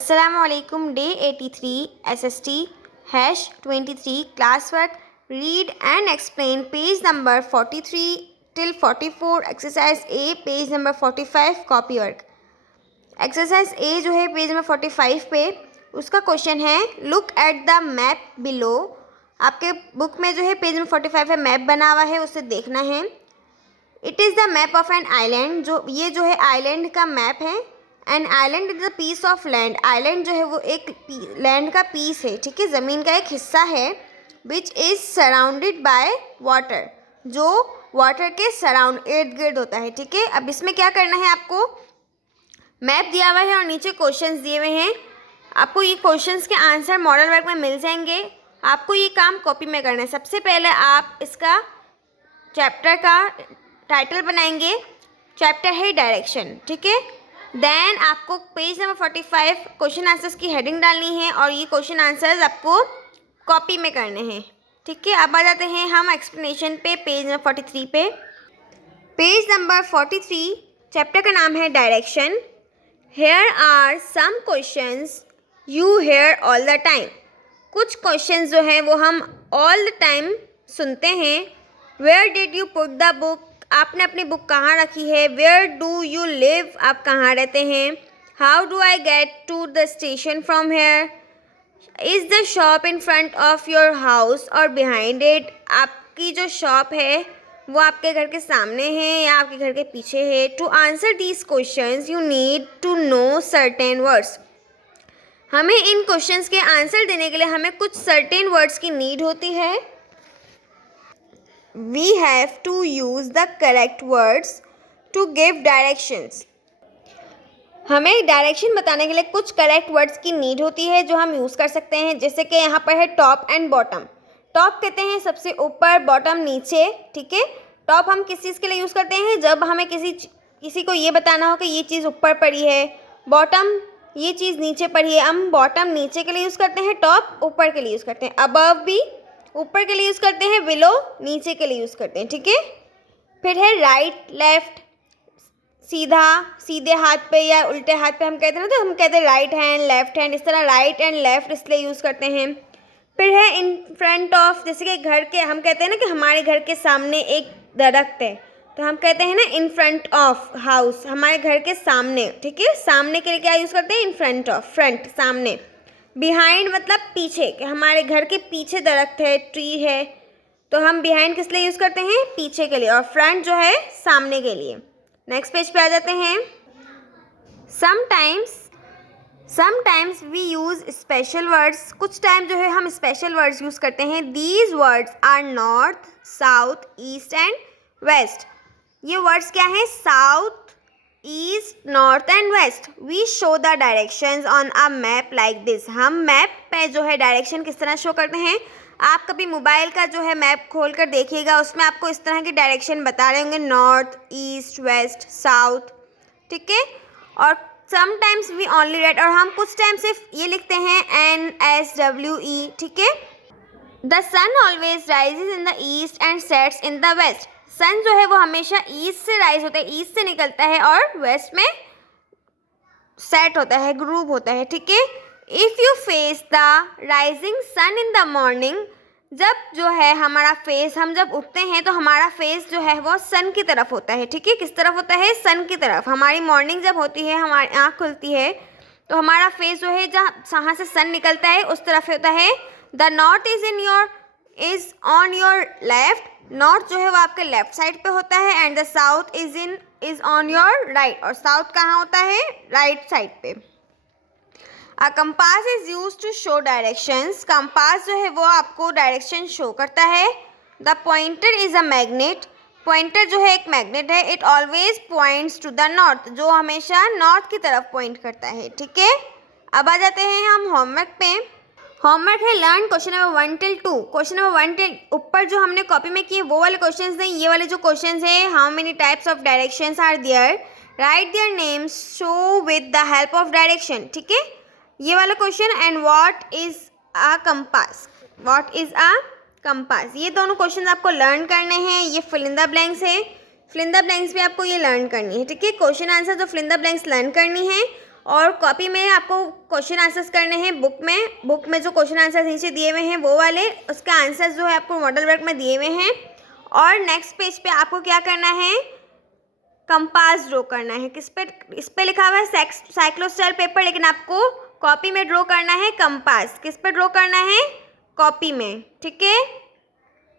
Assalamualaikum. Day 83 SST #23 classwork. Read and explain page number 43 till 44. Exercise A page number 45 copy work. Exercise ए जो है page number 45 पे उसका question है look at the map below. आपके book में जो है पेज नंबर 45 है, मैप बना हुआ है, उसे देखना है। It is the map of an island, जो है आइलैंड का मैप है। An island is a piece of land, island जो है वो एक लैंड का पीस है, ठीक है, ज़मीन का एक हिस्सा है। Which is surrounded by water, जो वाटर के सराउंड इर्द गिर्द होता है, ठीक है। अब इसमें क्या करना है, आपको मैप दिया हुआ है और नीचे क्वेश्चंस दिए हुए हैं। आपको ये क्वेश्चंस के आंसर मॉडल वर्क में मिल जाएंगे। आपको ये काम कॉपी में करना है। सबसे पहले आप इसका चैप्टर का टाइटल बनाएंगे। चैप्टर है डायरेक्शन, ठीक है। देन आपको पेज नंबर 45 क्वेश्चन आंसर्स की हेडिंग डालनी है और ये क्वेश्चन आंसर्स आपको कॉपी में करने हैं, ठीक है। अब आ जाते हैं हम एक्सप्लेनेशन पे पेज नंबर 43 पे। पेज नंबर 43 चैप्टर का नाम है direction. Here are some questions you hear all the time. कुछ क्वेश्चंस जो हैं वो हम all the time सुनते हैं। Where did you put the book? आपने अपनी बुक कहाँ रखी है। Where do you live? आप कहाँ रहते हैं। How do I get to the station from here? Is the shop in front of your house or behind it? आपकी जो शॉप है वो आपके घर के सामने है या आपके घर के पीछे है। To answer these questions you need to know certain words. हमें इन क्वेश्चंस के आंसर देने के लिए हमें कुछ सर्टेन वर्ड्स की नीड होती है। We have to use the correct words to give directions. हमें डायरेक्शन बताने के लिए कुछ करेक्ट वर्ड्स की नीड होती है जो हम यूज़ कर सकते हैं। जैसे कि यहाँ पर है टॉप एंड बॉटम। टॉप कहते हैं सबसे ऊपर, बॉटम नीचे, ठीक है। टॉप हम किस चीज़ के लिए यूज़ करते हैं, जब हमें किसी को ये बताना हो कि ये चीज़ ऊपर पड़ी है। बॉटम ये चीज़ नीचे पड़ी है, हम बॉटम नीचे के लिए यूज़ करते हैं, टॉप ऊपर के लिए यूज़ करते हैं। अबव भी ऊपर के लिए यूज़ करते हैं, बिलो नीचे के लिए यूज़ करते हैं, ठीक है। फिर है राइट, लेफ्ट, सीधा, सीधे हाथ पे या उल्टे हाथ पे हम कहते हैं ना, तो हम कहते हैं राइट हैंड, लेफ्ट हैंड, इस तरह राइट एंड लेफ्ट इसलिए यूज़ करते हैं। फिर है इन फ्रंट ऑफ, जैसे कि घर के हम कहते हैं ना कि हमारे घर के सामने एक दरख्त है, तो हम कहते हैं ना इन फ्रंट ऑफ हाउस, हमारे घर के सामने, ठीक है। सामने के लिए क्या यूज़ करते हैं, इन फ्रंट ऑफ, फ्रंट सामने। बिहाइंड मतलब पीछे, कि हमारे घर के पीछे दरख्त है, ट्री है, तो हम बिहाइंड किस लिए यूज़ करते हैं, पीछे के लिए। और फ्रंट जो है सामने के लिए। नेक्स्ट पेज पे आ जाते हैं। Sometimes we use special words. कुछ टाइम जो है हम स्पेशल वर्ड्स यूज़ करते हैं। These words are north, south, east and west. ये वर्ड्स क्या हैं, south, east, north and west. We show the directions on a map like this. हम मैप पे जो है डायरेक्शन किस तरह शो करते हैं। आप कभी मोबाइल का जो है मैप खोल कर देखिएगा, उसमें आपको इस तरह की डायरेक्शन बता रहे होंगे, नॉर्थ, ईस्ट, वेस्ट, साउथ, ठीक है। और समटाइम्स वी ओनली राइट, और हम कुछ टाइम सिर्फ ये लिखते हैं NSWE, ठीक है। The sun always rises in the east and sets in the west. Sun जो है वो हमेशा ईस्ट से राइज होता है, ईस्ट से निकलता है, और वेस्ट में सेट होता है, ग्रूव होता है, ठीक है। If you face the rising sun in the morning, जब जो है हमारा फेस, हम जब उठते हैं तो हमारा फेस जो है वो सन की तरफ होता है, ठीक है। किस तरफ होता है, सन की तरफ। हमारी मॉर्निंग जब होती है, हमारी आँख खुलती है, तो हमारा फेस जो है जहाँ से सन निकलता है उस तरफ होता है। The north is on your left. North जो है वो आपके लेफ्ट साइड पे होता है। And the south is on your right, और साउथ कहाँ होता है, राइट साइड पे। A compass is use to show directions. Compass जो है वो आपको डायरेक्शन शो करता है। The pointer is a magnet. Pointer जो है एक मैग्नेट है। It always points to the north, जो हमेशा नॉर्थ की तरफ पॉइंट करता है, ठीक है। अब आ जाते हैं हम होमवर्क पे। होमवर्क है learn question number 1 till 2। Question number 1 till ऊपर जो हमने कॉपी में किए वो वाले क्वेश्चंस नहीं, ये वाले जो क्वेश्चंस हैं, how many types of directions are there, write their names, show with the help of direction, ठीक है, ये वाला question. And what is a compass, what is a compass, ये दोनों क्वेश्चन आपको लर्न करने हैं। ये फिल इन द ब्लैंक्स है, फिल इन द ब्लैंक्स भी आपको ये लर्न करनी है, ठीक है। क्वेश्चन आंसर जो fill in the blanks learn करनी है और कॉपी में आपको क्वेश्चन आंसर्स करने हैं बुक में जो क्वेश्चन आंसर्स नीचे दिए हुए हैं वो वाले, उसके आंसर्स जो है आपको मॉडल वर्क में दिए हुए हैं। और नेक्स्ट पेज पे आपको क्या करना है, कंपास ड्रॉ करना है। इस पे लिखा हुआ है साइक्लोस्टाइल पेपर, लेकिन आपको कॉपी में ड्रॉ करना है कंपास। किस पे ड्रॉ करना है, कॉपी में, ठीक है।